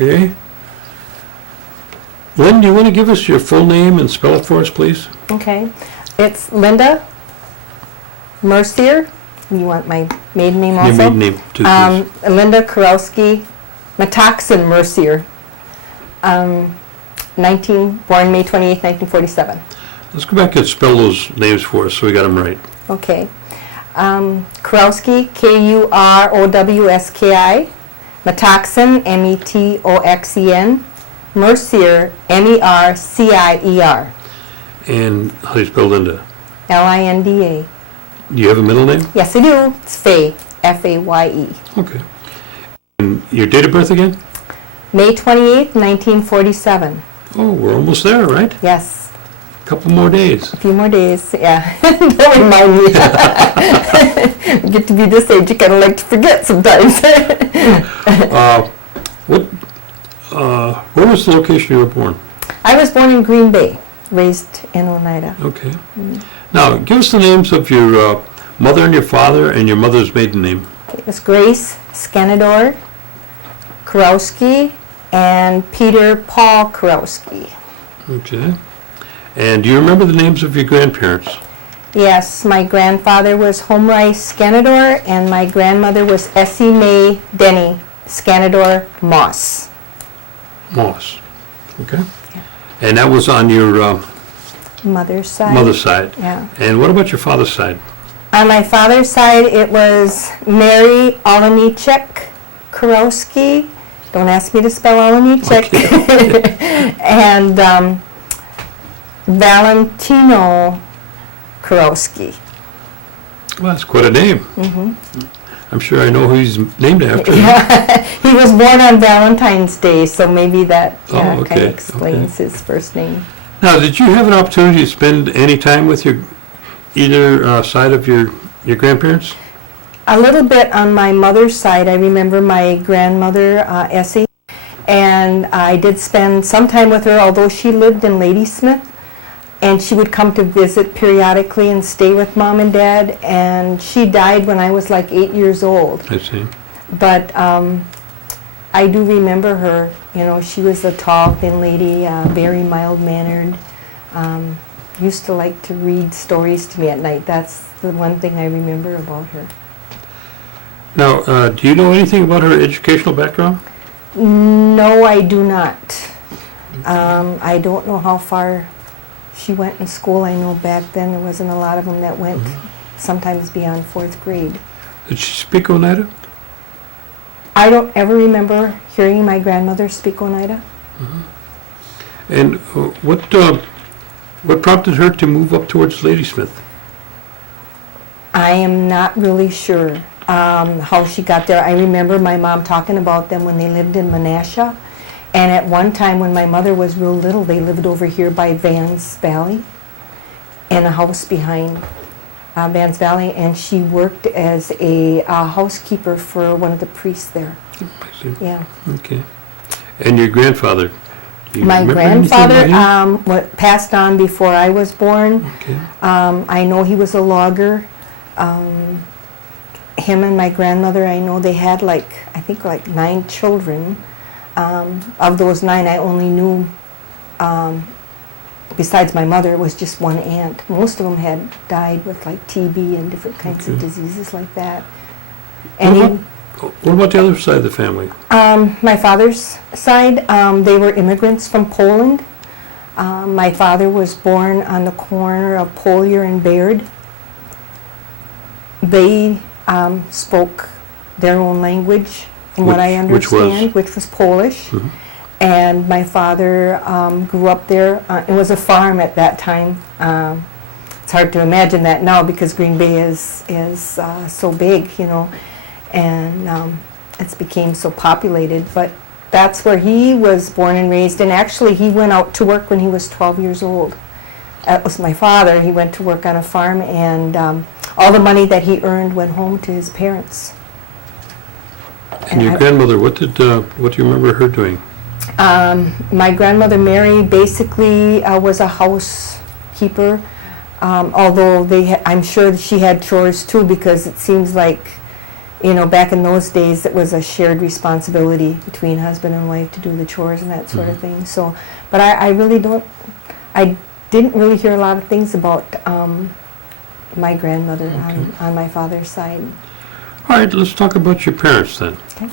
Okay. Lynn, do you want to give us your full name and spell it for us, please? Okay. It's Linda Mercier. You want my maiden name also? Your maiden name, too, please. Linda Kurowski, Metoxen Mercier. Born May 28, 1947. Let's go back and spell those names for us so we got them right. Okay. Kurowski, Kurowski. Metoxen, Metoxen. Mercier, Mercier. And how do you spell Linda? Linda. Do you have a middle name? Yes, I do. It's Faye, Faye. Okay. And your date of birth again? May 28, 1947. Oh, we're almost there, right? Yes. A couple more days. A few more days, yeah. Don't remind me. Get to be this age, you kind of like to forget sometimes. Where was the location you were born? I was born in Green Bay, raised in Oneida. Okay. Now, give us the names of your mother and your father and your mother's maiden name. It was Grace Scanador Kurowski and Peter Paul Kurowski. Okay. And do you remember the names of your grandparents? Yes, my grandfather was Homrice Scanador and my grandmother was Essie Mae Denny Scanador Moss. Moss. Okay. Yeah. And that was on your Mother's side. Mother's side. Yeah. And what about your father's side? On my father's side, it was Mary Olenichek Kurowski. Don't ask me to spell Olenichek. Okay. And Valentino Kurowski. Well, that's quite a name. Mm-hmm. I'm sure I know who he's named after. Yeah, he was born on Valentine's Day, so maybe that kind of explains his first name. Now, did you have an opportunity to spend any time with your either side of your grandparents? A little bit on my mother's side. I remember my grandmother, Essie, and I did spend some time with her, although she lived in Ladysmith, and she would come to visit periodically and stay with Mom and Dad, and she died when I was like 8 years old. I see. But I do remember her. You know, she was a tall, thin lady, very mild-mannered. Used to like to read stories to me at night. That's the one thing I remember about her. Now, do you know anything about her educational background? No, I do not. I don't know how far she went in school. I know back then there wasn't a lot of them that went sometimes beyond 4th grade. Did she speak Oneida? I don't ever remember hearing my grandmother speak Oneida. And what prompted her to move up towards Ladysmith? I am not really sure how she got there. I remember my mom talking about them when they lived in Menasha. And at one time when my mother was real little, they lived over here by Vans Valley in a house behind Vans Valley. And she worked as a housekeeper for one of the priests there. I see. Yeah. Okay. And your grandfather? My grandfather passed on before I was born. Okay. I know he was a logger. Him and my grandmother, I know they had I think 9 children. Of those 9, I only knew, besides my mother, it was just one aunt. Most of them had died with TB and different kinds of diseases like that. And what about the other side of the family? My father's side, they were immigrants from Poland. My father was born on the corner of Polier and Baird. They spoke their own language, from what I understand, which was Polish. Mm-hmm. And my father grew up there. It was a farm at that time. It's hard to imagine that now because Green Bay is so big, you know, and it's became so populated. But that's where he was born and raised. And actually, he went out to work when he was 12 years old. That was my father. He went to work on a farm, and all the money that he earned went home to his parents. And your grandmother, what do you remember her doing? My grandmother Mary basically was a housekeeper, although I'm sure that she had chores too, because it seems like you know, back in those days, it was a shared responsibility between husband and wife to do the chores and that sort of thing. So, but I really I didn't really hear a lot of things about my grandmother on my father's side. All right, let's talk about your parents then. Okay.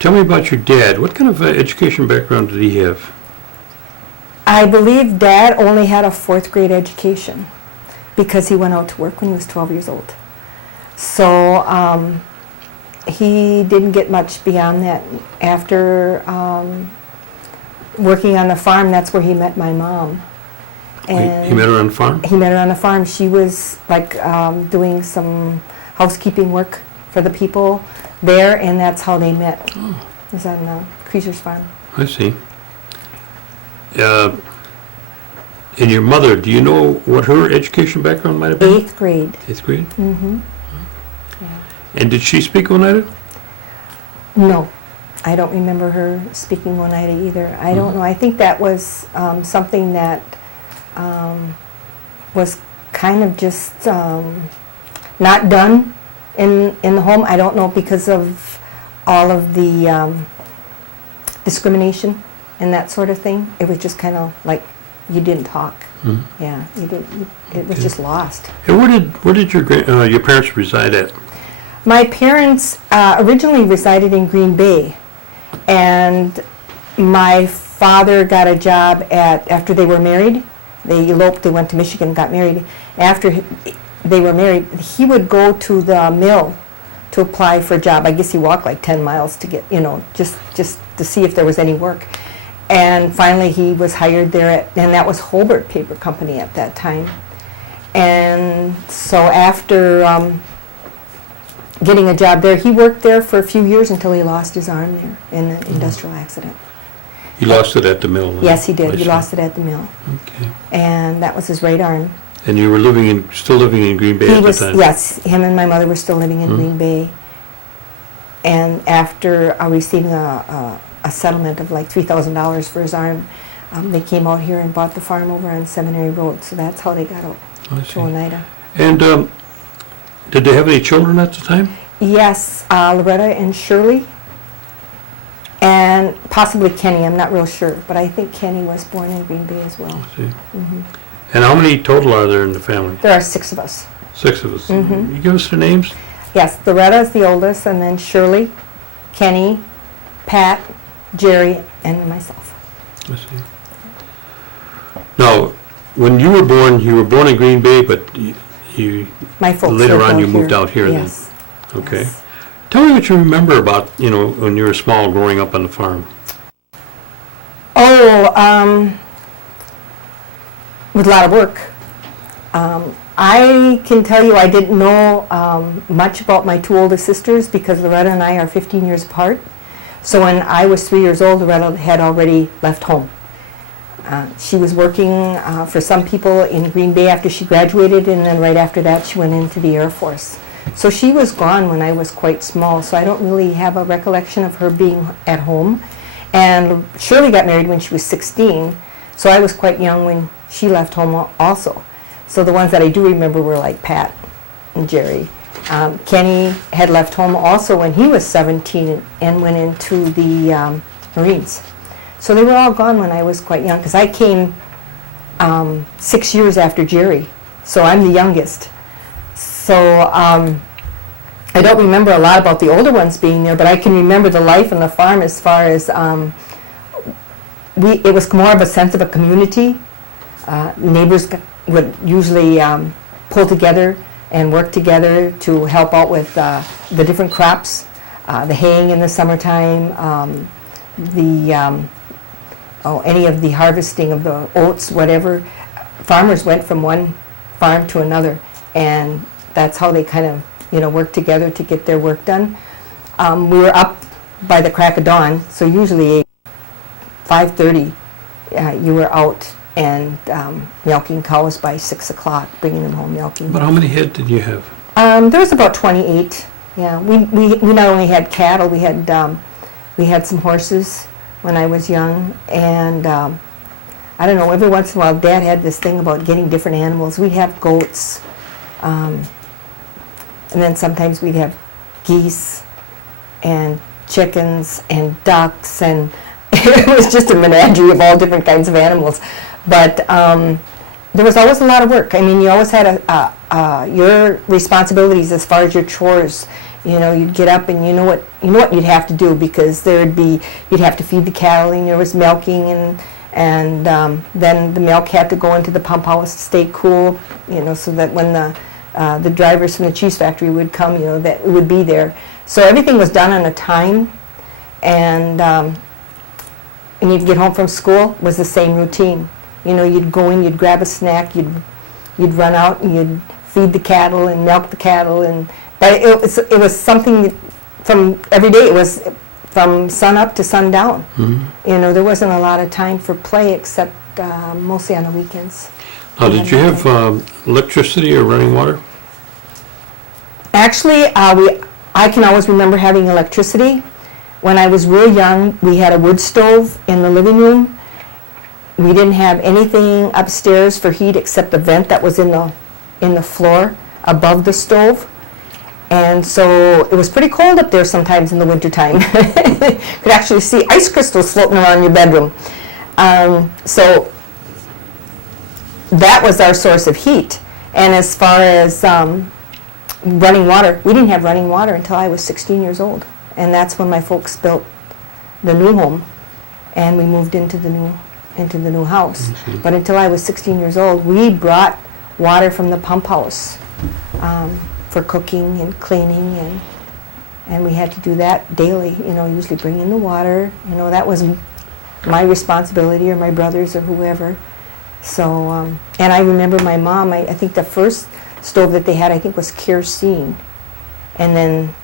Tell me about your dad. What kind of education background did he have? I believe Dad only had a 4th grade education because he went out to work when he was 12 years old. So he didn't get much beyond that. After working on the farm, that's where he met my mom. And He met her on the farm? he met her on the farm. She was like doing some housekeeping work for the people there, and that's how they met. It was on Creaser's farm. I see. And your mother, do you know what her education background might have been? 8th grade. 8th grade? Mm-hmm. Yeah. And did she speak Oneida? No, I don't remember her speaking Oneida either. I don't know. I think that was something that was kind of just not done in the home. I don't know, because of all of the discrimination and that sort of thing. It was just kind of like you didn't talk. Yeah, you didn't. It was just lost. And where did your parents reside at? My parents originally resided in Green Bay, and my father got a job after they were married. They eloped, they went to Michigan, got married. After they were married, he would go to the mill to apply for a job. I guess he walked like 10 miles to get, just to see if there was any work. And finally he was hired there, and that was Hobart Paper Company at that time. And so after getting a job there, he worked there for a few years until he lost his arm there in an industrial accident. He lost it at the mill? Yes, he did. He lost it at the mill. Okay. And that was his right arm. And you were still living in Green Bay at the time? Yes, him and my mother were still living in Green Bay. And after receiving a settlement of like $3,000 for his arm, they came out here and bought the farm over on Seminary Road. So that's how they got out to Oneida. And did they have any children at the time? Yes, Loretta and Shirley, and possibly Kenny. I'm not real sure, but I think Kenny was born in Green Bay as well. I see. And how many total are there in the family? There are 6 of us. 6 of us. You give us their names? Yes, Loretta is the oldest, and then Shirley, Kenny, Pat, Jerry, and myself. I see. Now, when you were born in Green Bay, but My folks later lived on out you moved here. out here Yes. then? Okay. Yes. Tell me what you remember about, when you were small growing up on the farm. Oh, with a lot of work. I can tell you I didn't know much about my 2 older sisters because Loretta and I are 15 years apart. So when I was 3 years old, Loretta had already left home. She was working for some people in Green Bay after she graduated, and then right after that she went into the Air Force. So she was gone when I was quite small, so I don't really have a recollection of her being at home. And Shirley got married when she was 16, so I was quite young when she left home also. So the ones that I do remember were like Pat and Jerry. Kenny had left home also when he was 17 and went into the Marines. So they were all gone when I was quite young, because I came 6 years after Jerry, so I'm the youngest. So I don't remember a lot about the older ones being there, but I can remember the life on the farm as far as it was more of a sense of a community. Neighbors would usually pull together and work together to help out with the different crops, the haying in the summertime, any of the harvesting of the oats, whatever. Farmers went from one farm to another, and that's how they kind of worked together to get their work done. We were up by the crack of dawn, so usually 5:30 you were out and milking cows by 6 o'clock, bringing them home milking. But how many head did you have? There was about 28. Yeah, we not only had cattle, we had some horses when I was young, and I don't know, every once in a while Dad had this thing about getting different animals. We'd have goats, and then sometimes we'd have geese and chickens and ducks, and it was just a menagerie of all different kinds of animals. But there was always a lot of work. I mean, you always had your responsibilities as far as your chores. You know, you'd get up and you know what you'd have to do, because you'd have to feed the cattle, and there was milking, and then the milk had to go into the pump house to stay cool, you know, so that when the drivers from the cheese factory would come, you know, that it would be there. So everything was done on a time, and when you'd get home from school, it was the same routine. You know, you'd go in, you'd grab a snack, you'd run out and you'd feed the cattle and milk the cattle, but it was something from every day. It was from sun up to sundown. You know, there wasn't a lot of time for play except mostly on the weekends. Now, did you have electricity or running water? Actually, I can always remember having electricity. When I was real young, we had a wood stove in the living room. We didn't have anything upstairs for heat except the vent that was in the floor above the stove. And so it was pretty cold up there sometimes in the wintertime. You could actually see ice crystals floating around in your bedroom. So that was our source of heat. And as far as running water, we didn't have running water until I was 16 years old. And that's when my folks built the new home, and we moved into the new house. But until I was 16 years old, we brought water from the pump house for cooking and cleaning, and we had to do that daily, you know, usually bring in the water. You know, that was my responsibility, or my brother's, or whoever. So, and I remember my mom, I think the first stove that they had, I think, was kerosene, and then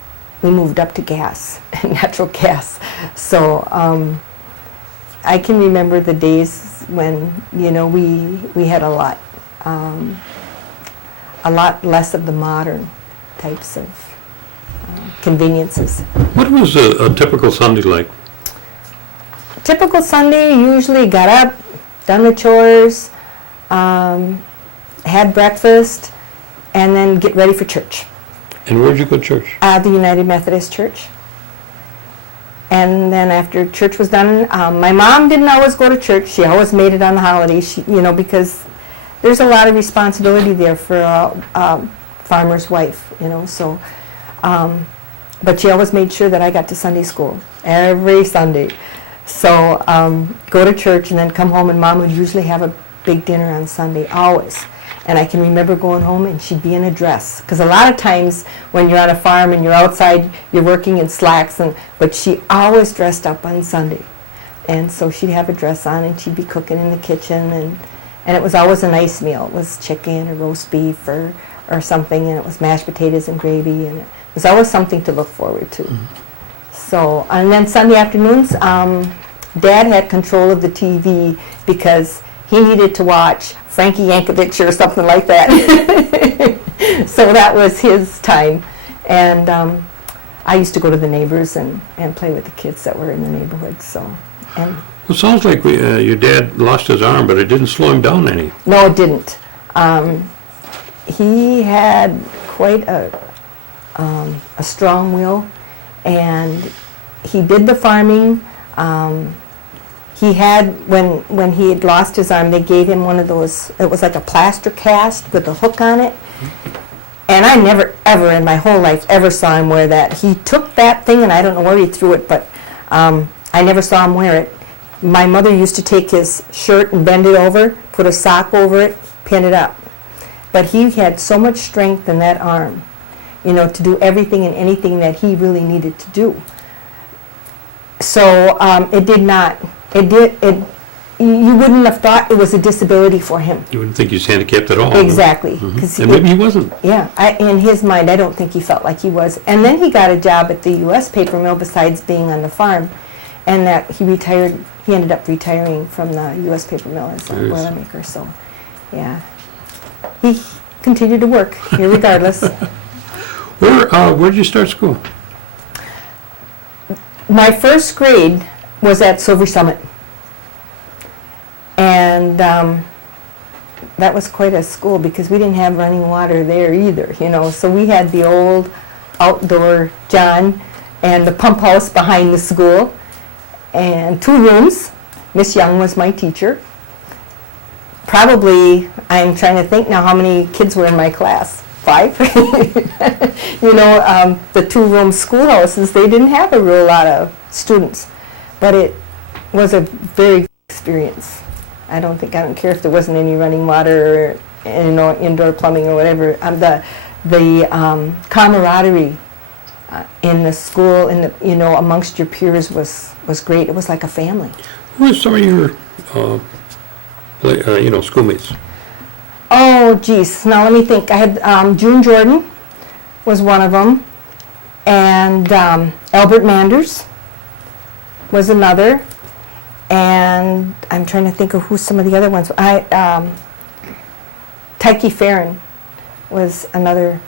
we moved up to gas, natural gas. So I can remember the days when, you know, we had a lot less of the modern types of conveniences. What was a typical Sunday like? Typical Sunday, usually got up, done the chores, had breakfast, and then get ready for church. And where'd you go to church? The United Methodist Church. And then after church was done, my mom didn't always go to church. She always made it on the holidays, you know, because there's a lot of responsibility there for a farmer's wife, you know. So, but she always made sure that I got to Sunday school every Sunday. So go to church and then come home, and Mom would usually have a big dinner on Sunday, always. And I can remember going home and she'd be in a dress. Because a lot of times when you're on a farm and you're outside, you're working in slacks, but she always dressed up on Sunday. And so she'd have a dress on and she'd be cooking in the kitchen, and it was always a nice meal. It was chicken or roast beef or something, and it was mashed potatoes and gravy, and it was always something to look forward to. So, and then Sunday afternoons, Dad had control of the TV because he needed to watch Frankie Yankovic or something like that. So that was his time. And I used to go to the neighbors and play with the kids that were in the neighborhood. So, and It sounds like your dad lost his arm, but it didn't slow him down any. no, it didn't. He had quite a strong will, and he did the farming. He had, when he had lost his arm, they gave him one of those, it was like a plaster cast with a hook on it. And I never, ever in my whole life, ever saw him wear that. He took that thing, and I don't know where he threw it, but I never saw him wear it. My mother used to take his shirt and bend it over, put a sock over it, pin it up. But he had so much strength in that arm, you know, to do everything and anything that he really needed to do. So it did not, you wouldn't have thought it was a disability for him. You wouldn't think he's handicapped at all. Exactly. And maybe he wasn't. Yeah, in his mind, I don't think he felt like he was. And then he got a job at the U.S. paper mill besides being on the farm, and that he retired. He ended up retiring from the U.S. paper mill as a boilermaker. So, yeah, he continued to work irregardless. Where did you start school? My first grade was at Silver Summit, and that was quite a school because we didn't have running water there either, you know. So we had the old outdoor John and the pump house behind the school, and 2 rooms. Miss Young was my teacher. Probably, I'm trying to think now how many kids were in my class. 5. The 2-room schoolhouses, they didn't have a real lot of students, but it was a very good experience. I don't care if there wasn't any running water or indoor plumbing or whatever. The camaraderie in the school, amongst your peers was great. It was like a family. Who were some of your, schoolmates? Oh, geez. Now let me think. I had June Jordan was one of them, and Albert Manders was another, and I'm trying to think of who some of the other ones. Tyke Farron was another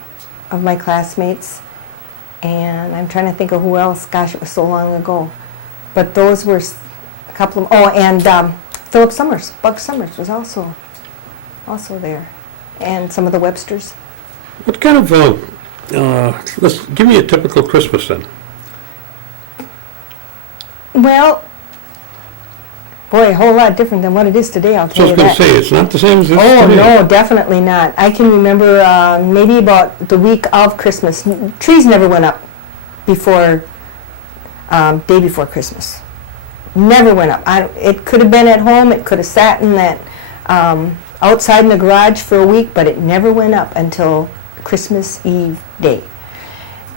of my classmates, and I'm trying to think of who else. Gosh, it was so long ago. But those were a couple of, and Philip Summers, Bug Summers was also there, and some of the Websters. What kind of, give me a typical Christmas then. Well, boy, a whole lot different than what it is today, I'll So I tell was you going that. to say, it's not the same as this Oh, today. no, definitely not. I can remember maybe about the week of Christmas. Trees never went up before, day before Christmas. Never went up. It could have been at home, it could have sat in that, outside in the garage for a week, but it never went up until Christmas Eve day.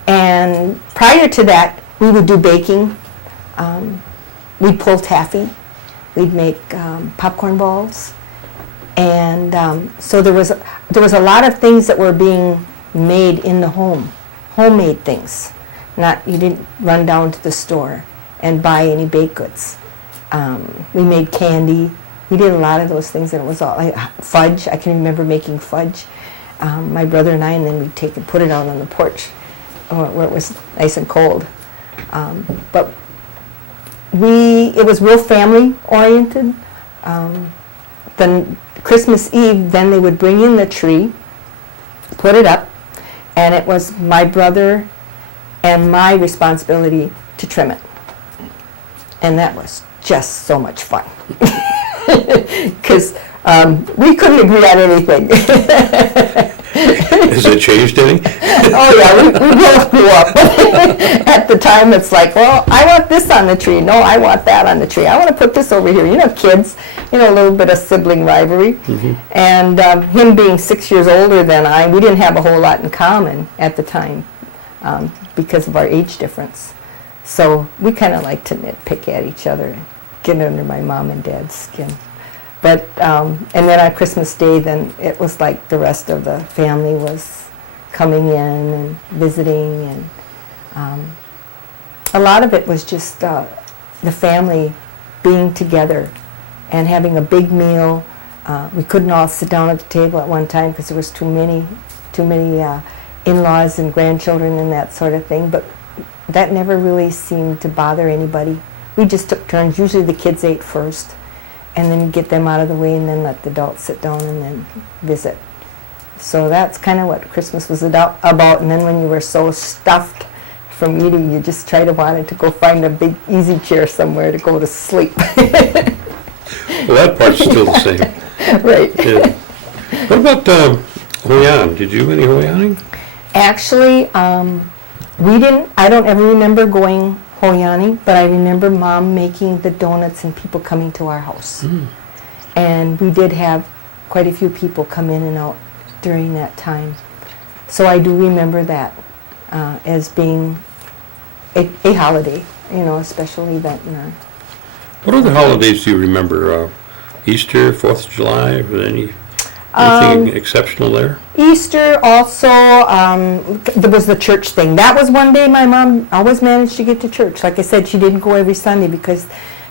And prior to that, we would do baking. We'd pull taffy. We'd make popcorn balls. And so there was a lot of things that were being made in the home, homemade things. You didn't run down to the store and buy any baked goods. We made candy. We did a lot of those things, and it was all like fudge. I can remember making fudge, my brother and I, and then we'd take and put it out on the porch where it was nice and cold. But it was real family oriented. Then Christmas Eve, then they would bring in the tree, put it up, and it was my brother and my responsibility to trim it. And that was just so much fun. Because we couldn't agree on anything. Has it changed any? Oh yeah, we both grew up. At the time it's like, well, I want this on the tree. No, I want that on the tree. I want to put this over here. Kids, a little bit of sibling rivalry. Mm-hmm. And him being 6 years older than I, we didn't have a whole lot in common at the time because of our age difference. So we kind of like to nitpick at each other and get under my mom and dad's skin. But, and then on Christmas Day, then it was like the rest of the family was coming in and visiting, and a lot of it was just the family being together and having a big meal. We couldn't all sit down at the table at one time because there was too many in-laws and grandchildren and that sort of thing, but that never really seemed to bother anybody. We just took turns. Usually the kids ate first, and then you get them out of the way and then let the adults sit down and then visit. So that's kind of what Christmas was about. And then when you were so stuffed from eating, you just tried to wanted to go find a big easy chair somewhere to go to sleep. Well, that part's still the same. Right. Yeah. What about Hoyan? Did you do any Hoyaning? Actually, we didn't. I don't ever remember going Hoyaning, but I remember Mom making the donuts and people coming to our house. Mm. And we did have quite a few people come in and out during that time. So I do remember that as being a holiday, especially that. What other holidays do you remember? Easter, 4th of July, was anything exceptional there? Easter also, there was the church thing. That was one day my mom always managed to get to church. Like I said, she didn't go every Sunday because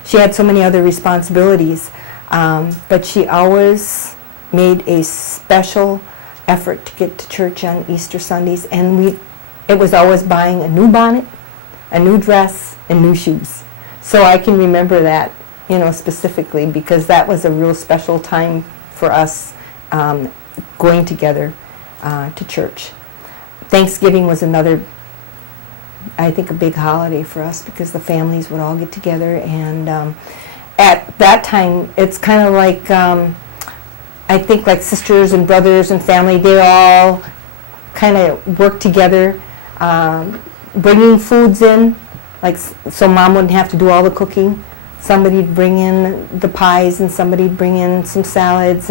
she had so many other responsibilities. But she always made a special effort to get to church on Easter Sundays. And it was always buying a new bonnet, a new dress, and new shoes. So I can remember that, specifically because that was a real special time for us. Going together to church. Thanksgiving was another I think, a big holiday for us because the families would all get together. And at that time, it's kind of like, I think, like sisters and brothers and family, they all kind of work together, bringing foods in, like so mom wouldn't have to do all the cooking. Somebody'd bring in the pies and somebody'd bring in some salads,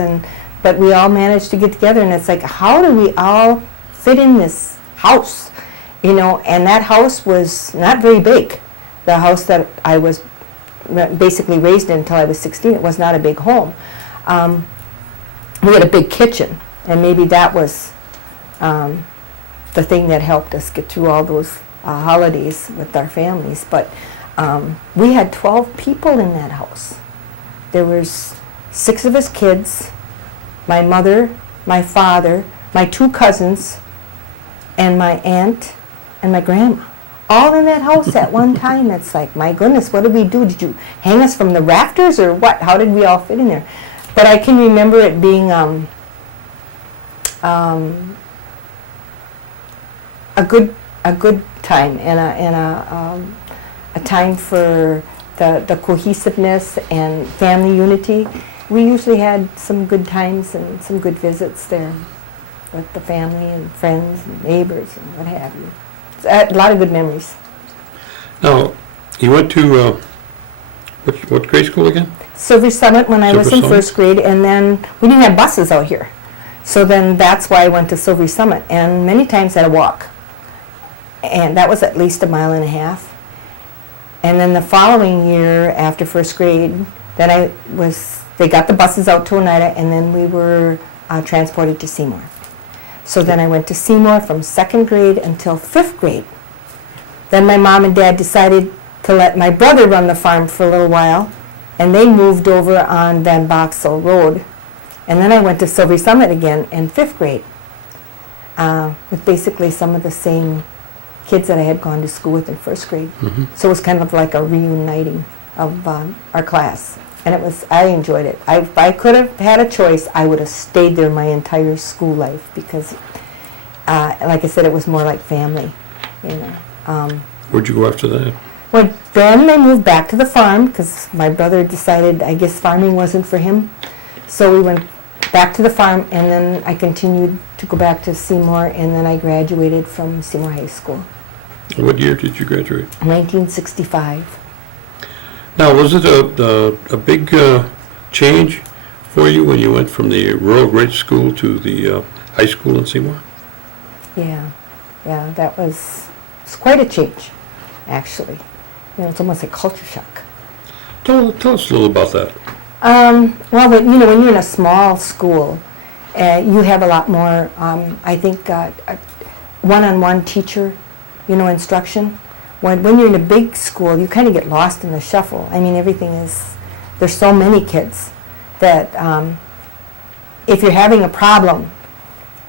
but we all managed to get together, and it's like, how do we all fit in this house? You know, and that house was not very big. The house that I was basically raised in until I was 16, it was not a big home. We had a big kitchen, and maybe that was the thing that helped us get through all those holidays with our families. But we had 12 people in that house. There was 6 of us kids, my mother, my father, my 2 cousins, and my aunt and my grandma, all in that house at one time. It's like, my goodness, what did we do? Did you hang us from the rafters or what? How did we all fit in there? But I can remember it being a good time and a time for the cohesiveness and family unity. We usually had some good times and some good visits there with the family and friends and neighbors and what have you. A lot of good memories. Now, you went to what grade school again? Silver Summit when I was in Summit? first grade, and then we didn't have buses out here. So then that's why I went to Silver Summit, and many times I had to walk. And that was at least 1.5 miles. And then the following year, after first grade, then they got the buses out to Oneida, and then we were transported to Seymour. So then I went to Seymour from 2nd grade until 5th grade. Then my mom and dad decided to let my brother run the farm for a little while, and they moved over on Van Boxel Road. And then I went to Silver Summit again in 5th grade with basically some of the same kids that I had gone to school with in first grade. Mm-hmm. So it was kind of like a reuniting of our class. And I enjoyed it. If I could have had a choice, I would have stayed there my entire school life because, like I said, it was more like family. You know. Where'd you go after that? Well, then they moved back to the farm because my brother decided, I guess, farming wasn't for him. So we went back to the farm, and then I continued to go back to Seymour, and then I graduated from Seymour High School. What year did you graduate? 1965. Now, was it a big change for you when you went from the rural grade school to the high school in Seymour? Yeah, that was quite a change, actually. You know, it's almost a culture shock. Tell us a little about that. Well, when you're in a small school, you have a lot more, I think, one-on-one teacher, instruction. When you're in a big school, you kind of get lost in the shuffle. I mean, there's so many kids that if you're having a problem,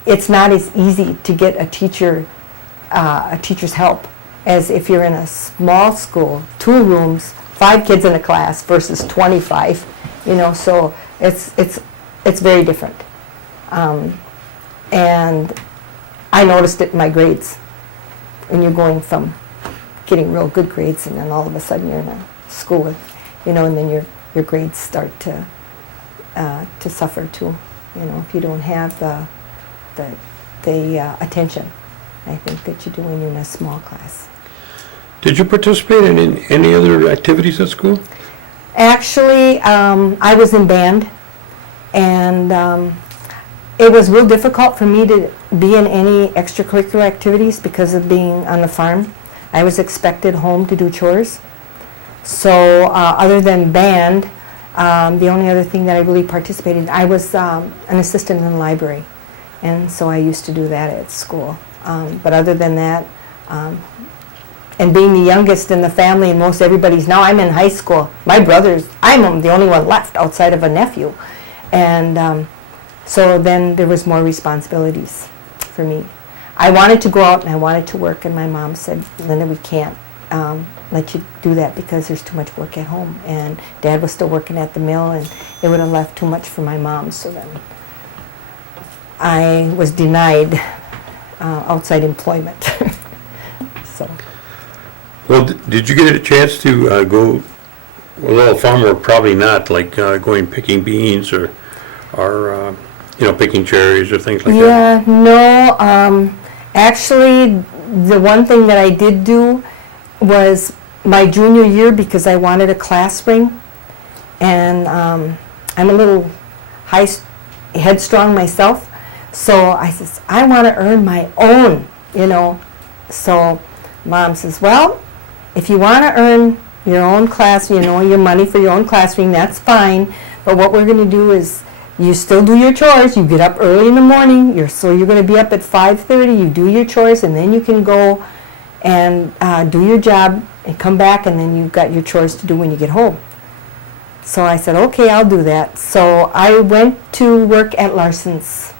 it's not as easy to get a teacher's help as if you're in a small school, 2 rooms, 5 kids in a class versus 25. So it's very different. And I noticed it in my grades. When you're going from getting real good grades, and then all of a sudden you're in a school with, and then your grades start to suffer too. If you don't have the attention, I think, that you do when you're in a small class. Did you participate in any other activities at school? Actually, I was in band, and it was real difficult for me to be in any extracurricular activities because of being on the farm. I was expected home to do chores. So other than band, the only other thing that I really participated in, I was an assistant in the library. And so I used to do that at school. But other than that, and being the youngest in the family, and most everybody's, now I'm in high school. My brothers, I'm the only one left outside of a nephew. And so then there was more responsibilities for me. I wanted to go out and I wanted to work, and my mom said, Linda, we can't let you do that because there's too much work at home. And Dad was still working at the mill, and it would have left too much for my mom. So then I was denied outside employment. So. Well, did you get a chance to go, well, farm work probably not, like going picking beans or picking cherries or things like that? Yeah, no, actually, the one thing that I did do was my junior year, because I wanted a class ring, and I'm a little headstrong myself, so I says, I want to earn my own, So Mom says, well, if you want to earn your own class, your money for your own class ring, that's fine, but what we're going to do is you still do your chores. You get up early in the morning, so you're going to be up at 5:30, you do your chores, and then you can go and do your job and come back, and then you've got your chores to do when you get home. So I said, okay, I'll do that. So I went to work at Larson's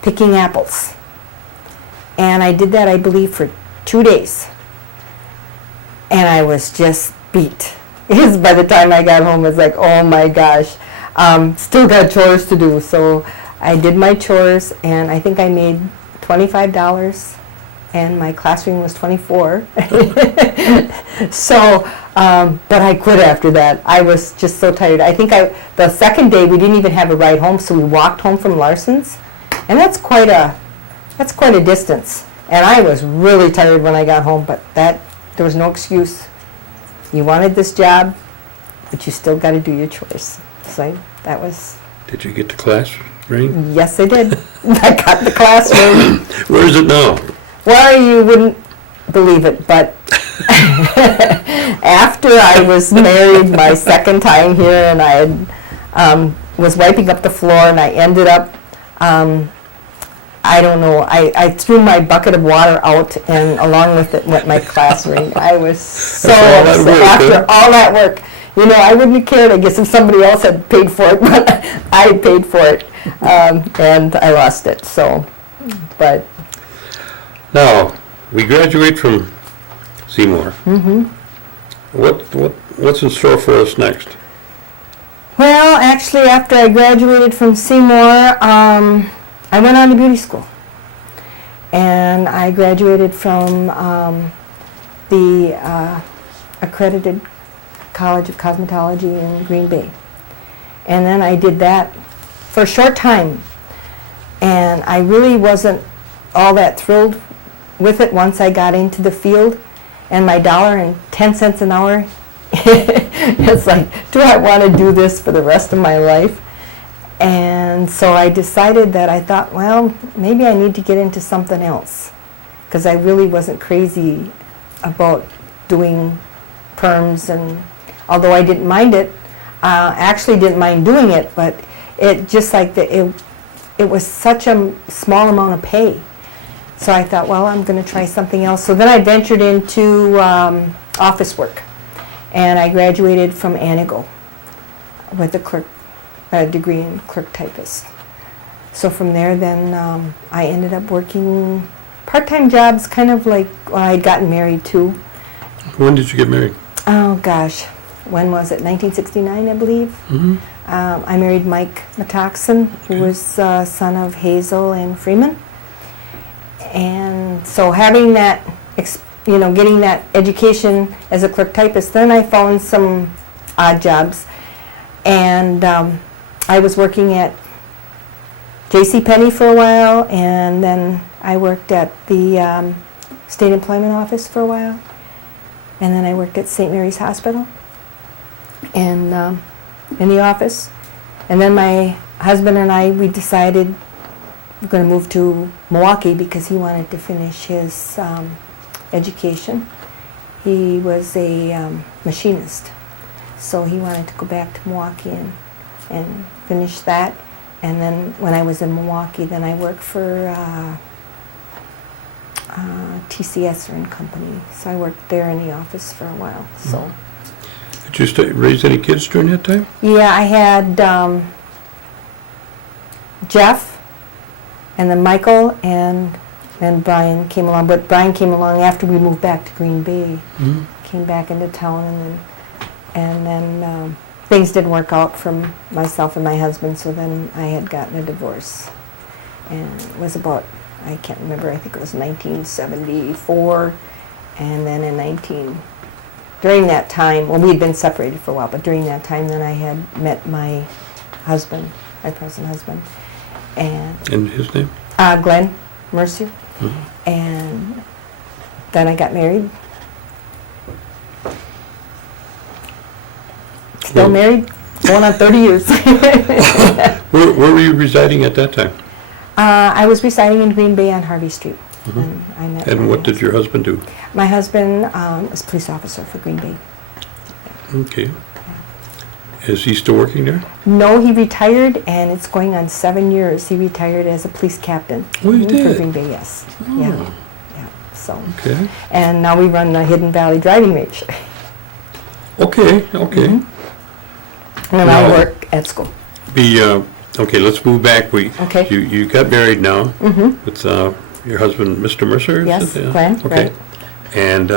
picking apples. And I did that, I believe, for 2 days. And I was just beat. Because by the time I got home, it was like, oh my gosh, still got chores to do. So I did my chores, and I think I made $25, and my class ring was $24. So, but I quit after that. I was just so tired. I think the second day we didn't even have a ride home, so we walked home from Larson's, and that's quite a distance. And I was really tired when I got home, but there was no excuse. You wanted this job, but you still got to do your chores. So that was. Did you get the class ring? Yes, I did. I got the class ring. Where is it now? Well, you wouldn't believe it, but after I was married my second time here, and I had, was wiping up the floor, and I ended up, I don't know, I threw my bucket of water out, and along with it went my class ring. I was so upset after all that work. I wouldn't have cared, I guess, if somebody else had paid for it, but I had paid for it, and I lost it, so, but. Now, we graduate from Seymour. Mm-hmm. What's in store for us next? Well, actually, after I graduated from Seymour, I went on to beauty school. And I graduated from the accredited College of Cosmetology in Green Bay. And then I did that for a short time. And I really wasn't all that thrilled with it once I got into the field. And my $1.10 an hour, it's like, do I want to do this for the rest of my life? And so I decided that I thought, well, maybe I need to get into something else, because I really wasn't crazy about doing perms, and although I didn't mind it, actually didn't mind doing it, but it just like it was such a small amount of pay. So I thought, well, I'm going to try something else. So then I ventured into office work, and I graduated from Anigo with a degree in clerk typist. So from there, then I ended up working part-time jobs, kind of like, well, I'd gotten married too. When did you get married? Oh gosh, when was it? 1969, I believe. Mm-hmm. I married Mike Metoxen, who was son of Hazel and Freeman. And so having that, getting that education as a clerk typist, then I found some odd jobs. And I was working at JCPenney for a while, and then I worked at the State Employment Office for a while. And then I worked at St. Mary's Hospital and in the office. And then my husband and I, we decided we're going to move to Milwaukee because he wanted to finish his education. He was a machinist, so he wanted to go back to Milwaukee and finish that. And then when I was in Milwaukee, then I worked for TCS and Company. So I worked there in the office for a while. So. Did you raise any kids during that time? Yeah, I had Jeff, and then Michael, and then Brian came along. But Brian came along after we moved back to Green Bay. Mm-hmm. Came back into town, and then things didn't work out for myself and my husband. So then I had gotten a divorce, and it was about, I can't remember, I think it was 1974, And then during that time, well, we'd been separated for a while, but during that time, then I had met my husband, my present husband. And his name? Glenn Mercier. Mm-hmm. And then I got married. Still married, going on 30 years. Where were you residing at that time? I was residing in Green Bay on Harvey Street. Mm-hmm. And I met And what did your husband do? My husband was a police officer for Green Bay. Okay. Is he still working there? No, he retired, and it's going on 7 years. He retired as a police captain. Oh, he did? For Green Bay, yes. Oh. Yeah. So. Okay. And now we run the Hidden Valley driving range. Okay. Mm-hmm. And I work at school. Okay, let's move back. Okay. You got married now Mm-hmm. with your husband, Mr. Mercier? is Yes, it? Glenn, Okay. right. And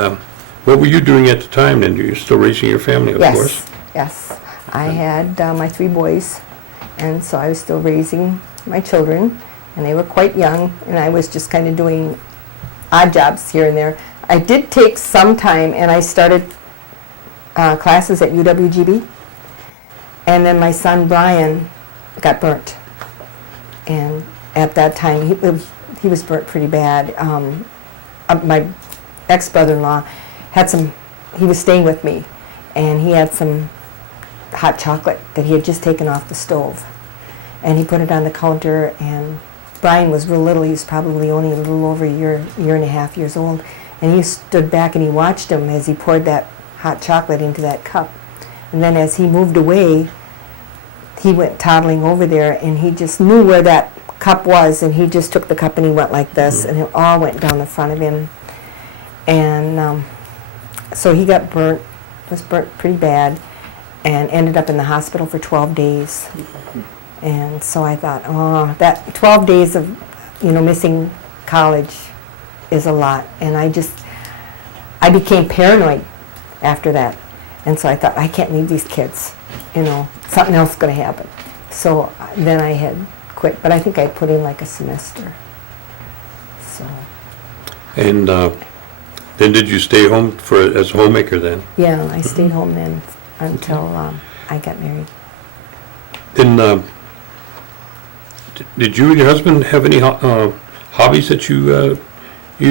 what were you doing at the time then? You're still raising your family, of course? Yes. I had my 3 boys, and so I was still raising my children, and they were quite young, and I was just kind of doing odd jobs here and there. I did take some time, and I started classes at UWGB, and then my son Brian got burnt, and at that time he was burnt pretty bad. My ex-brother-in-law he was staying with me, and he had some hot chocolate that he had just taken off the stove, and he put it on the counter, and Brian was real little. He was probably only a little over a year and a half years old, and he stood back and he watched him as he poured that hot chocolate into that cup, and then as he moved away, he went toddling over there, and he just knew where that cup was, and he just took the cup and he went like this, and it all went down the front of him, and so he was burnt pretty bad, and ended up in the hospital for 12 days. And so I thought, that 12 days of, missing college is a lot. And I became paranoid after that. And so I thought, I can't leave these kids, something else is going to happen. So then I had quit, but I think I put in like a semester. So. And then did you stay home as a homemaker then? Yeah, I stayed home then until I got married. Then did you and your husband have any hobbies that you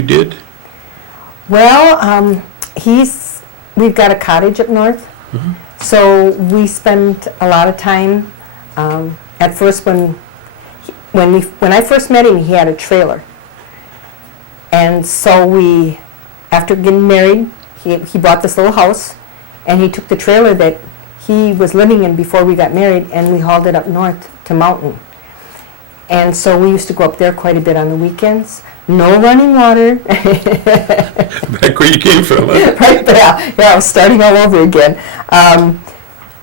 did? Well, we've got a cottage up north, Mm-hmm. so we spent a lot of time. At first, when I first met him, he had a trailer, and so after getting married, he bought this little house, and he took the trailer that he was living in before we got married, and we hauled it up north to Mountain. And so we used to go up there quite a bit on the weekends. No running water. Back where you came from, huh? Right there. Yeah, I was starting all over again.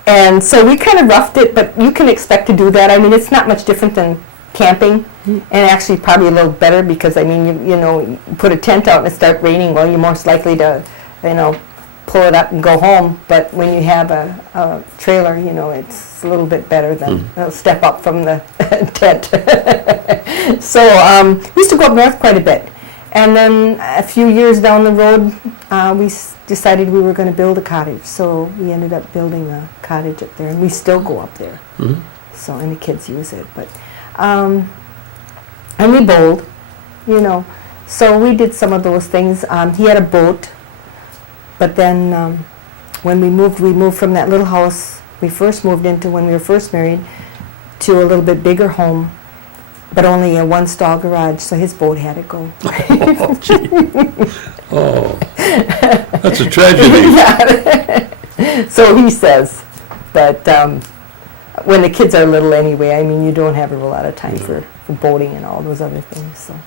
And so we kind of roughed it, but you can expect to do that. I mean, it's not much different than camping, and actually probably a little better because, I mean, you put a tent out and it starts raining, well, you're most likely to, pull it up and go home. But when you have a trailer, it's a little bit better than a step up from the tent. So we used to go up north quite a bit. And then a few years down the road, we decided we were going to build a cottage. So we ended up building a cottage up there, and we still go up there. Mm-hmm. So, and the kids use it. But and we bowled, So we did some of those things. He had a boat. But then when we moved from that little house we first moved into when we were first married to a little bit bigger home, but only a one-stall garage, so his boat had to go. Oh, gee. Oh, that's a tragedy. Yeah. So he says. But when the kids are little anyway, I mean, you don't have a lot of time for boating and all those other things. So.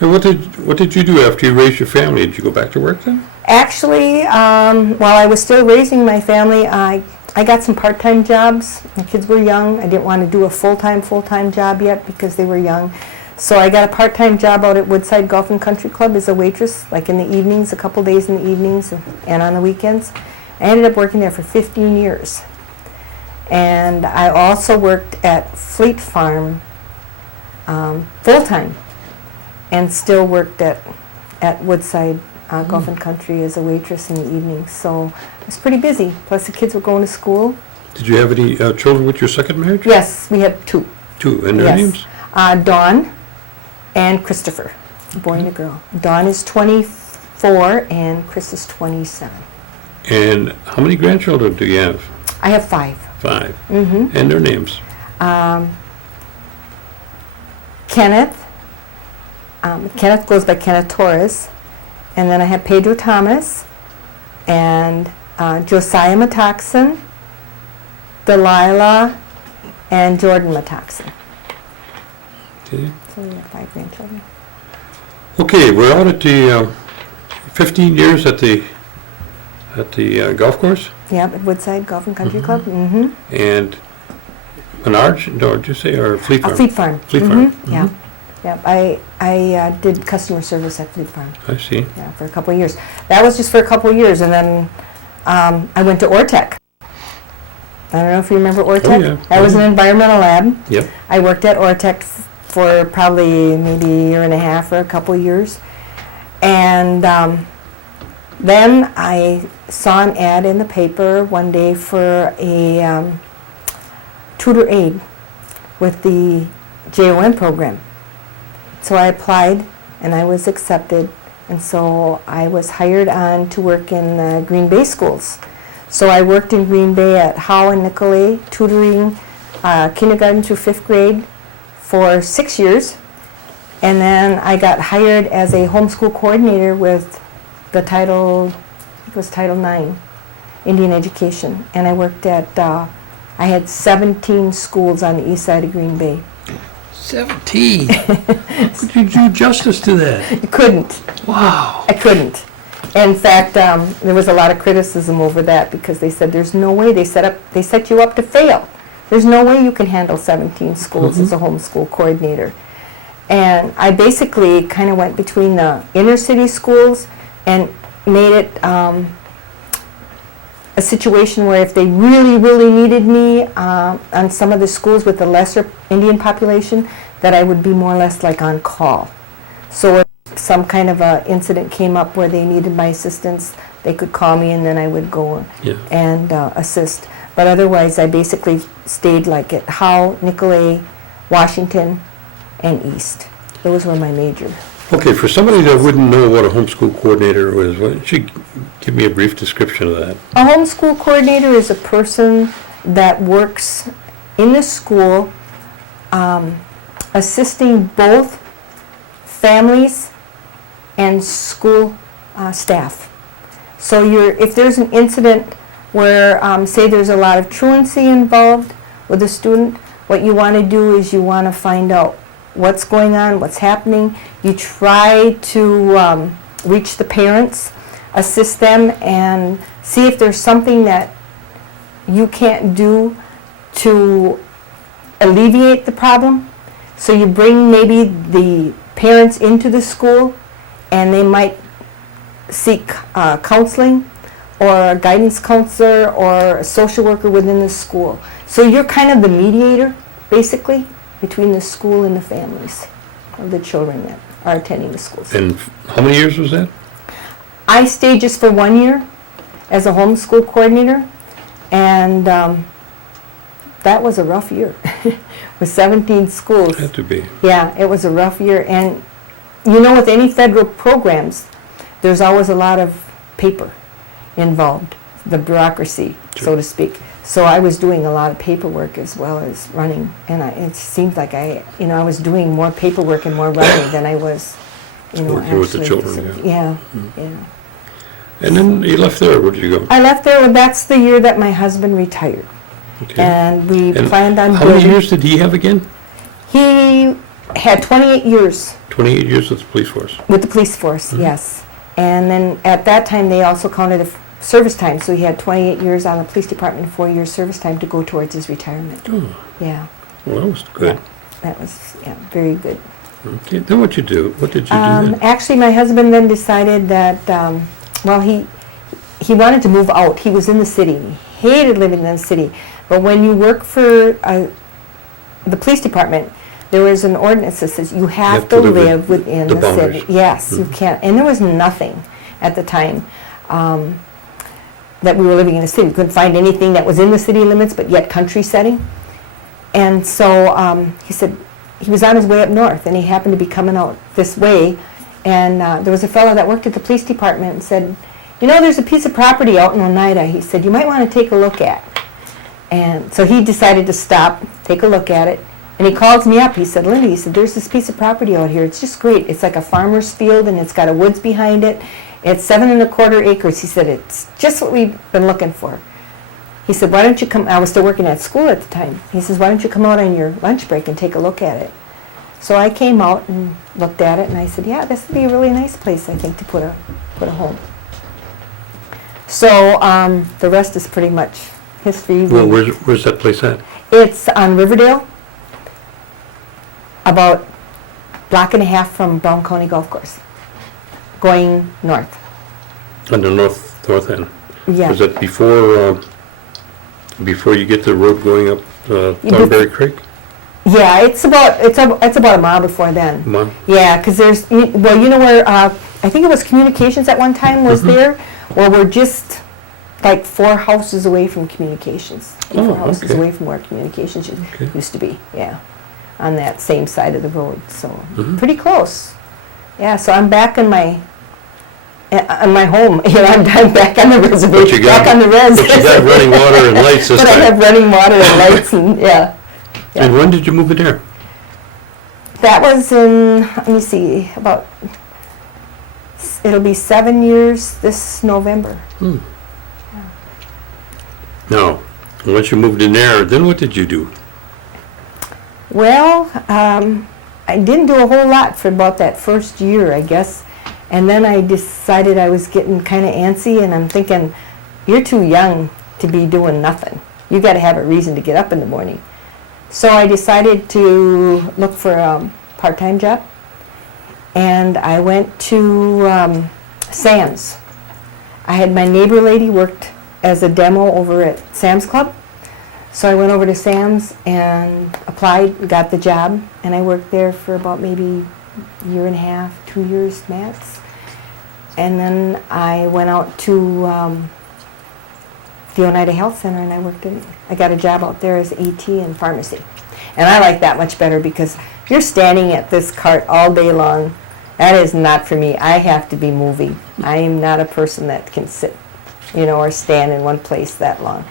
And what did you do after you raised your family? Did you go back to work then? Actually, while I was still raising my family, I got some part-time jobs. My kids were young. I didn't want to do a full-time job yet because they were young. So I got a part-time job out at Woodside Golf and Country Club as a waitress, like in the evenings, a couple days in the evenings and on the weekends. I ended up working there for 15 years. And I also worked at Fleet Farm full-time and still worked at Woodside Gulf and Country as a waitress in the evening. So it was pretty busy. Plus the kids were going to school. Did you have any children with your second marriage? Yes, we have two. Two, and their Yes. names? Dawn and Christopher, a boy and a girl. Dawn is 24 and Chris is 27. And how many grandchildren do you have? I have 5. 5. Mm-hmm. And their names? Kenneth. Kenneth goes by Kenneth Torres. And then I have Pedro Thomas and Josiah Metoxen, Delilah, and Jordan Metoxen. Okay. So we have 5 grandchildren. Okay, we're out at the 15 years at the golf course, Yep, at Woodside Golf and Country Club. Mm-hmm. and Menards, no, did you say, or Fleet Farm? Fleet Farm. Fleet Farm. Mm-hmm. Yeah. Yep. I did customer service at Fleet Farm. I see. Yeah, for a couple of years. That was just for a couple of years, and then I went to Ortec. I don't know if you remember Ortec. Oh, yeah. That was an environmental lab. Yep. I worked at Ortec for probably maybe a year and a half or a couple of years. And then I saw an ad in the paper one day for a tutor aide with the JON program. So I applied and I was accepted, and so I was hired on to work in the Green Bay schools. So I worked in Green Bay at Howe and Nicolay, tutoring kindergarten through 5th grade for 6 years. And then I got hired as a homeschool coordinator with the Title IX, Indian Education. And I worked at, I had 17 schools on the east side of Green Bay. 17? Could you do justice to that? You couldn't. Wow. I couldn't. In fact, there was a lot of criticism over that because they said there's no way they set you up to fail. There's no way you can handle 17 schools as a homeschool coordinator. And I basically kind of went between the inner city schools and made it a situation where if they really, really needed me on some of the schools with the lesser Indian population, that I would be more or less like on call. So if some kind of a incident came up where they needed my assistance, they could call me and then I would go and assist. But otherwise, I basically stayed like at Howe, Nicolay, Washington, and East. Those were my major. Okay, for somebody that wouldn't know what a homeschool coordinator was, why don't you give me a brief description of that? A homeschool coordinator is a person that works in the school assisting both families and school staff. So if there's an incident where, say there's a lot of truancy involved with a student, what you want to do is you want to find out what's going on, what's happening. You try to reach the parents, assist them, and see if there's something that you can't do to alleviate the problem. So you bring maybe the parents into the school, and they might seek counseling or a guidance counselor or a social worker within the school. So you're kind of the mediator, basically, between the school and the families of the children that are attending the schools. And how many years was that? I stayed just for 1 year as a homeschool coordinator, and that was a rough year with 17 schools. Had to be. Yeah, it was a rough year. And you know, with any federal programs, there's always a lot of paper involved, the bureaucracy, so to speak. So I was doing a lot of paperwork as well as running, and it seemed like I was doing more paperwork and more running than I was, Working with the children, yeah. And then you left there, where did you go? I left there, and that's the year that my husband retired. Okay. And we And planned on how many years did he have again? He had 28 years 28 years with the police force. with the police force, yes. And then at that time, they also counted service time, so he had 28 years on the police department, 4 years service time to go towards his retirement. Oh, Yeah, well, that was good. that was very good. Okay, then what did you do? What did you do then? Actually, my husband then decided that, he wanted to move out. He was in the city. He hated living in the city. But when you work for the police department, there was an ordinance that says you have to live within the the boundaries. city. Yes, you can't. And there was nothing. at the time, that we were living in a city. We couldn't find anything that was in the city limits, but yet country setting. And so he said he was on his way up north, and he happened to be coming out this way, and there was a fellow that worked at the police department and said, you know, there's a piece of property out in Oneida, he said, you might want to take a look at. And so he decided to stop, take a look at it, and he calls me up. He said, Linda, he said, there's this piece of property out here. It's just great. It's like a farmer's field, and it's got a woods behind it. It's 7¼ acres. He said, it's just what we've been looking for. He said, why don't you come, I was still working at school at the time. He says, why don't you come out on your lunch break and take a look at it? So I came out and looked at it, and I said, yeah, this would be a really nice place, I think, to put a home. So the rest is pretty much history. Well, where's that place at? It's on Riverdale, about a block and a half from Brown County Golf Course, going north. On the north end? Yeah. Was that before you get to the road going up Thornberry Creek? Yeah, it's about a mile before then. Mile? Yeah, because there's, well, you know where, I think it was Communications at one time was there? Well, we're just like 4 houses away from Communications. 4 houses away from where Communications used to be, yeah. On that same side of the road, so pretty close. Yeah, so I'm back in my home. You know, I'm back on the reservation, back on the res. But you got running water and lights this time. But I have running water and lights, and yeah. And when did you move in there? That was in, let me see, about, it'll be 7 years this November. Yeah. Now, once you moved in there, then what did you do? Well, I didn't do a whole lot for about that first year, I guess. And then I decided I was getting kind of antsy, and I'm thinking, you're too young to be doing nothing. You got to have a reason to get up in the morning. So I decided to look for a part-time job, and I went to Sam's. I had my neighbor lady worked as a demo over at Sam's Club. So I went over to Sam's and applied, got the job, and I worked there for about maybe a year and a half, 2 years max. And then I went out to the Oneida Health Center, and I got a job out there as AT in pharmacy. And I like that much better, because if you're standing at this cart all day long, that is not for me. I have to be moving. I am not a person that can sit, you know, or stand in one place that long.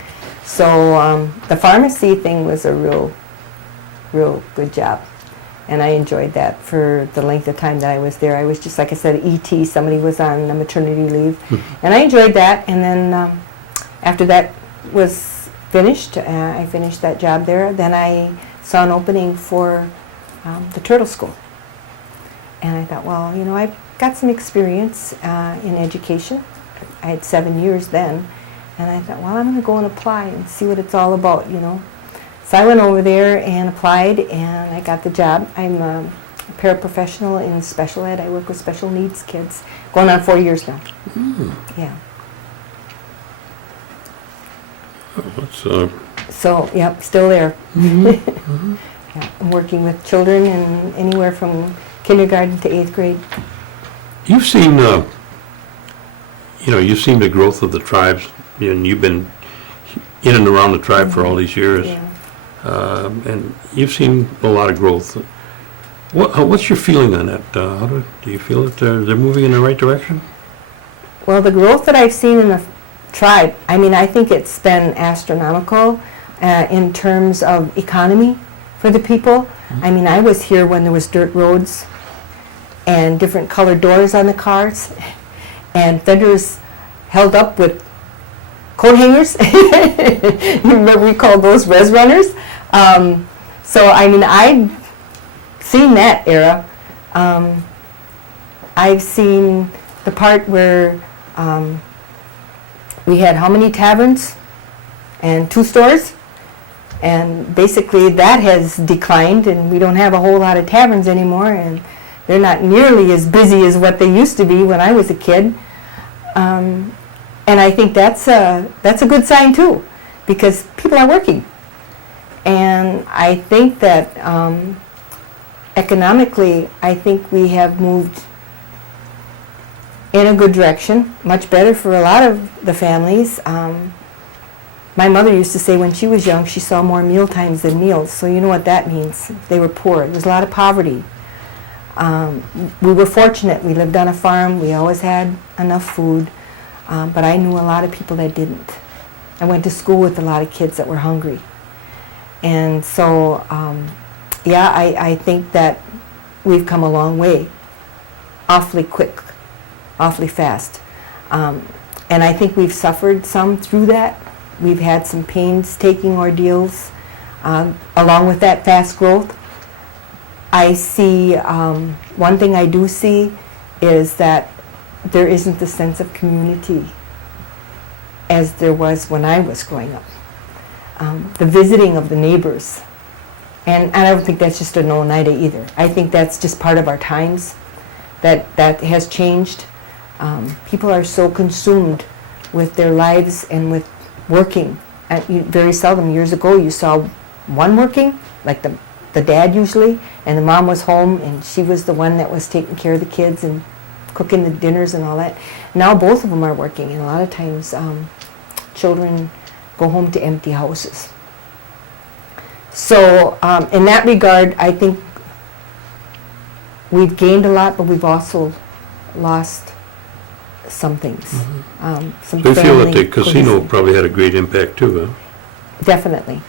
So the pharmacy thing was a real good job, and I enjoyed that for the length of time that I was there. I was just, like I said, ET, somebody was on maternity leave, and I enjoyed that. And then after that was finished, I finished that job there, then I saw an opening for the turtle school. And I thought, well, you know, I've got some experience in education. I had 7 years then. And I thought, well, I'm going to go and apply and see what it's all about, you know. So I went over there and applied, and I got the job. I'm a paraprofessional in special ed. I work with special needs kids. Going on 4 years now. Yeah. Oh, that's, So, yep, still there. Yeah, I'm working with children in anywhere from kindergarten to 8th grade. You've seen, you've seen the growth of the tribes, and you've been in and around the tribe for all these years, and you've seen a lot of growth. What's your feeling on that? Do you feel that they're moving in the right direction? Well, the growth that I've seen in the tribe, I mean, I think it's been astronomical in terms of economy for the people. I mean, I was here when there was dirt roads and different colored doors on the cars, and fenders held up with coat hangers. You remember we called those res runners? So, I mean, I've seen that era. I've seen the part where we had how many taverns and 2 stores? And basically that has declined, and we don't have a whole lot of taverns anymore, and they're not nearly as busy as what they used to be when I was a kid. And I think that's a good sign too, because people are working. And I think that economically, I think we have moved in a good direction, much better for a lot of the families. My mother used to say when she was young, she saw more meal times than meals. So you know what that means. They were poor. There was a lot of poverty. We were fortunate. We lived on a farm. We always had enough food. But I knew a lot of people that didn't. I went to school with a lot of kids that were hungry. And so, yeah, I think that we've come a long way, awfully quick, awfully fast. And I think we've suffered some through that. We've had some painstaking ordeals along with that fast growth. I see, one thing I do see is that there isn't the sense of community as there was when I was growing up. The visiting of the neighbors. And I don't think that's just an Oneida either. I think that's just part of our times that has changed. People are so consumed with their lives and with working. Very seldom, years ago, you saw one working, like the dad usually, and the mom was home and she was the one that was taking care of the kids and cooking the dinners and all that. Now both of them are working, and a lot of times children go home to empty houses. So in that regard, I think we've gained a lot, but we've also lost some things. Some So you feel that the family casino cohesion. probably had a great impact too, huh? Definitely.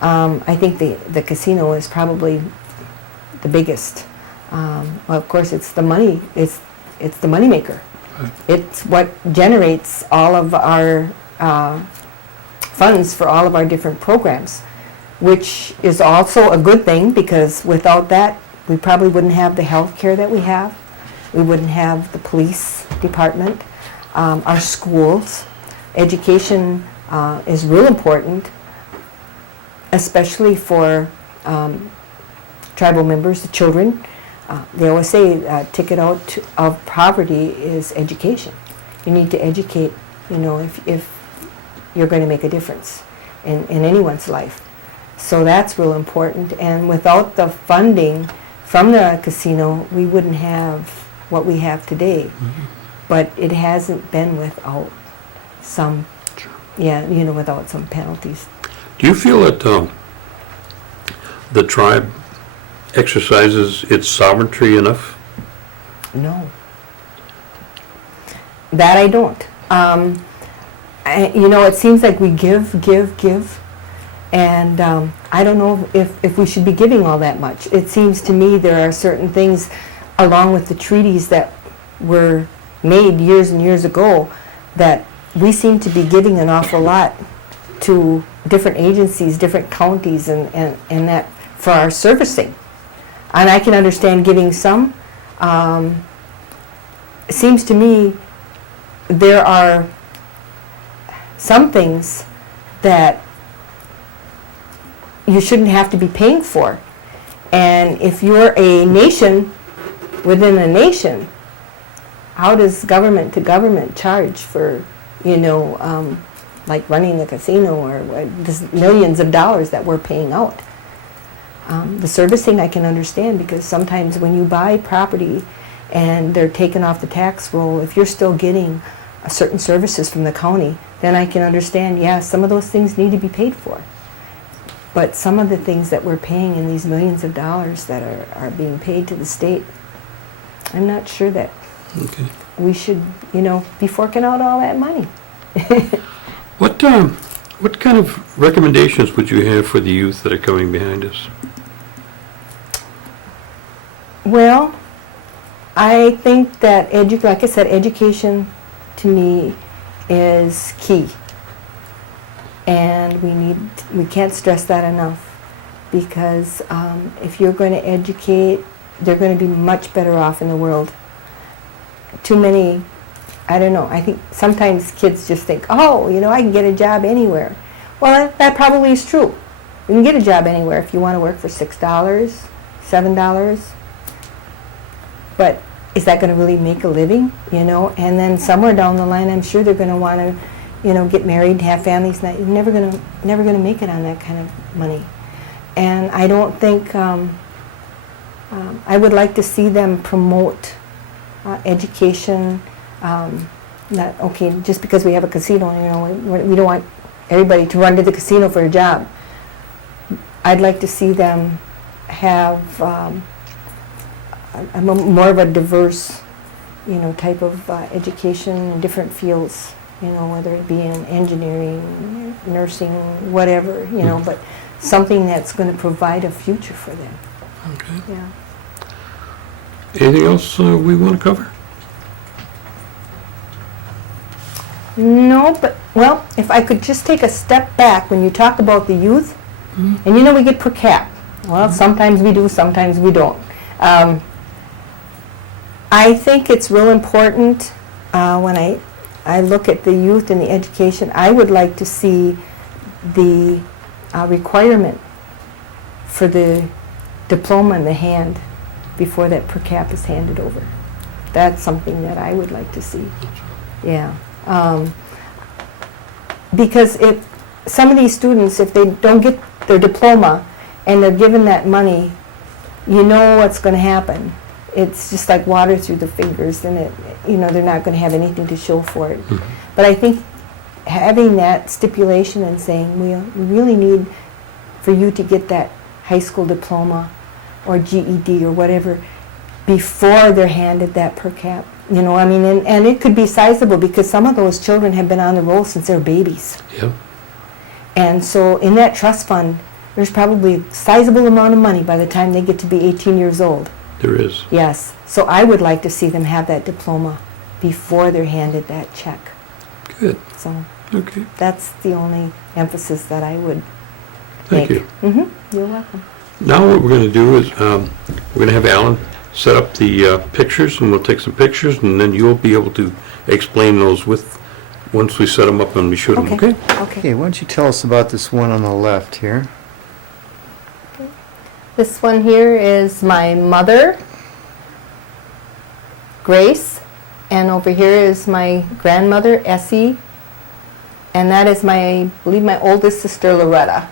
I think the casino is probably the biggest. Well, of course, it's the money. It's the money maker. Right. It's what generates all of our funds for all of our different programs, which is also a good thing, because without that, we probably wouldn't have the health care that we have. We wouldn't have the police department, our schools. Education is real important, especially for tribal members, the children. They always say ticket out of poverty is education. You need to educate, if you're going to make a difference in anyone's life. So that's real important. And without the funding from the casino, we wouldn't have what we have today. Mm-hmm. But it hasn't been without some, without some penalties. Do you feel that the tribe exercises its sovereignty enough? No. That I don't. It seems like we give, and I don't know if we should be giving all that much. It seems to me there are certain things, along with the treaties that were made years and years ago, that we seem to be giving an awful lot to different agencies, different counties, and that for our servicing. And I can understand giving some. It seems to me there are some things that you shouldn't have to be paying for. And if you're a nation within a nation, how does government to government charge for, like running the casino or the millions of dollars that we're paying out? The servicing I can understand, because sometimes when you buy property and they're taken off the tax roll, if you're still getting certain services from the county, then I can understand, some of those things need to be paid for. But some of the things that we're paying in these millions of dollars that are being paid to the state, I'm not sure that we should, be forking out all that money. What kind of recommendations would you have for the youth that are coming behind us? Well, I think that, like I said, education to me is key. And we can't stress that enough, because if you're going to educate, they're going to be much better off in the world. Too many, I don't know, I think sometimes kids just think, I can get a job anywhere. Well, that probably is true. You can get a job anywhere if you want to work for $6, $7. But is that going to really make a living, And then somewhere down the line, I'm sure they're going to want to, get married, have families. You're never going to make it on that kind of money. And I don't think, I would like to see them promote education Not, okay, just because we have a casino, we don't want everybody to run to the casino for a job. I'd like to see them have more of a diverse, type of education in different fields, whether it be in engineering, nursing, whatever, but something that's going to provide a future for them. Okay. Yeah. Anything else we want to cover? No, but, well, if I could just take a step back when you talk about the youth, and we get per cap. Well, sometimes we do, sometimes we don't. I think it's real important when I look at the youth and the education, I would like to see the requirement for the diploma in the hand before that per cap is handed over. That's something that I would like to see. Yeah. Because if some of these students, if they don't get their diploma and they're given that money, what's going to happen. It's just like water through the fingers, and they're not going to have anything to show for it. But I think having that stipulation and saying we really need for you to get that high school diploma or GED or whatever before they're handed that per cap. And it could be sizable because some of those children have been on the roll since they're babies. Yeah. And so in that trust fund, there's probably a sizable amount of money by the time they get to be 18 years old. There is. Yes. So I would like to see them have that diploma before they're handed that check. Good. So Okay. that's the only emphasis that I would Thank make. you. You're welcome. Now what we're going to do is we're going to have Alan set up the pictures, and we'll take some pictures, and then you'll be able to explain those once we set them up and we shoot them, okay? Okay, why don't you tell us about this one on the left here? This one here is my mother, Grace, and over here is my grandmother, Essie, and that is I believe my oldest sister, Loretta.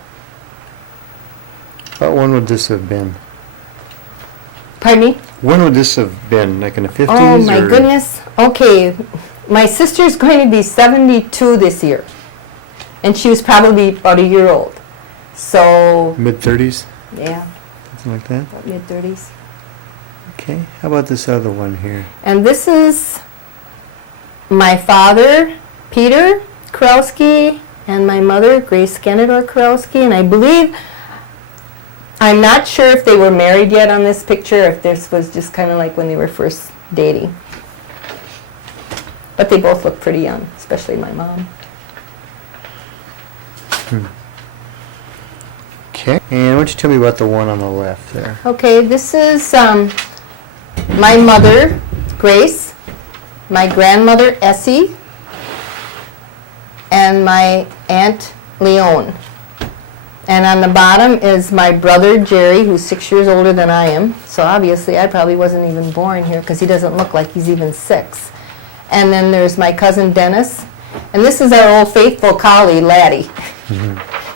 What one would this have been? Pardon me? When would this have been? Like in the 50s? Oh my or? goodness. Okay, my sister's going to be 72 this year, and she was probably about a year old. So, Mid-30s? yeah, Something like that? about mid-30s. Okay, how about this other one here? And this is my father, Peter Kurowski, and my mother, Grace Skenador Kurowski, and I believe, I'm not sure if they were married yet on this picture, if this was just kind of like when they were first dating. But they both look pretty young, especially my mom. Okay, and why don't you tell me about the one on the left there? Okay, this is my mother, Grace, my grandmother, Essie, and my aunt, Leone. And on the bottom is my brother, Jerry, who's 6 years older than I am. So obviously I probably wasn't even born here because he doesn't look like he's even 6. And then there's my cousin, Dennis. And this is our old faithful collie, Laddie.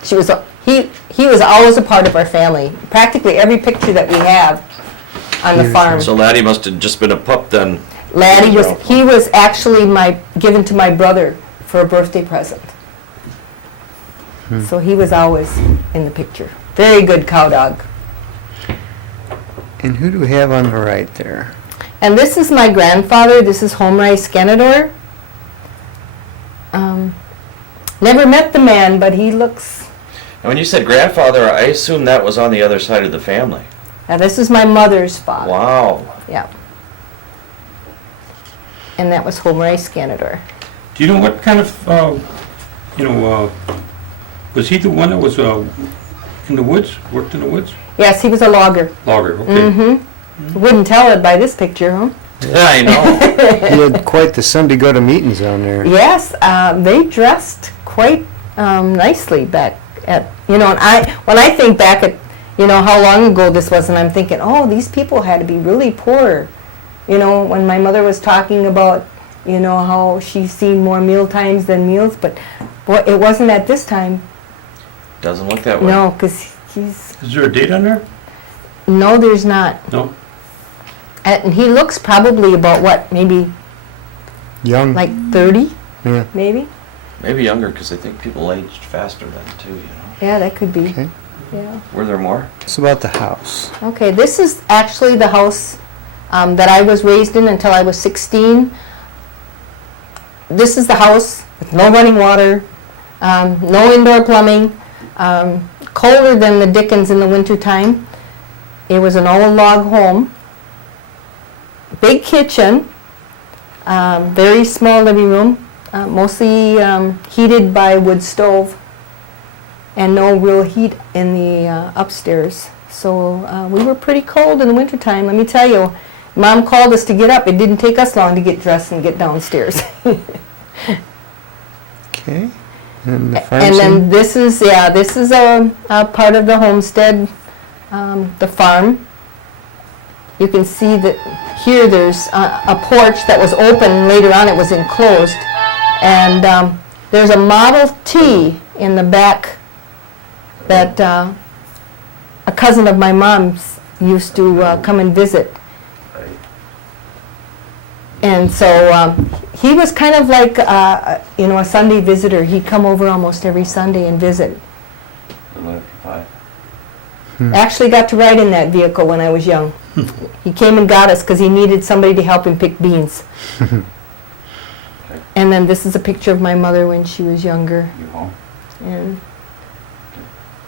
She was he was always a part of our family. Practically every picture that we have on the farm. So Laddie must have just been a pup then. Laddie was actually given to my brother for a birthday present. So he was always in the picture. Very good cow dog. And who do we have on the right there? And this is my grandfather. This is Homrai Skenador. Never met the man, but he looks... And when you said grandfather, I assume that was on the other side of the family. Now this is my mother's father. Wow. Yeah. And that was Homrai Skenador. Do you know what kind of, was he the one that was in the woods, worked in the woods? Yes, he was a logger. Logger, okay. Wouldn't tell it by this picture, huh? Yeah, I know. You had quite the Sunday go to meetings on there. Yes, they dressed quite nicely back at, and when I think back at, how long ago this was, and I'm thinking, oh, these people had to be really poor. When my mother was talking about, how she's seen more meal times than meals, but boy, it wasn't at this time. Doesn't look that way. No, because he's... Is there a date on there? No, there's not. No? And he looks probably about, what, maybe Young. like 30, Yeah. maybe? Maybe younger, because I think people aged faster then too, you know. Yeah, that could be. Okay. Yeah. Were there more? It's about the house. Okay, this is actually the house that I was raised in until I was 16. This is the house with no running water, no indoor plumbing, colder than the dickens in the wintertime. It was an old log home, big kitchen, very small living room, mostly heated by wood stove, and no real heat in the upstairs. So we were pretty cold in the wintertime, let me tell you. Mom called us to get up. It didn't take us long to get dressed and get downstairs. Okay. And the farm And then scene? this is a part of the homestead, the farm. You can see that here there's a porch that was open, later on it was enclosed. And there's a Model T in the back that a cousin of my mom's used to come and visit. And so he was kind of like, a Sunday visitor. He'd come over almost every Sunday and visit. Actually got to ride in that vehicle when I was young. He came and got us because he needed somebody to help him pick beans. And then this is a picture of my mother when she was younger. You home? And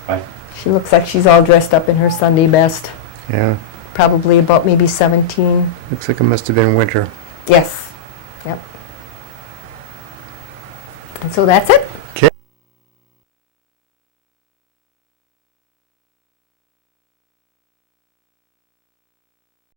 Bye. she looks like she's all dressed up in her Sunday best. Yeah. Probably about maybe 17. Looks like it must have been winter. Yes. Yep. And so that's it.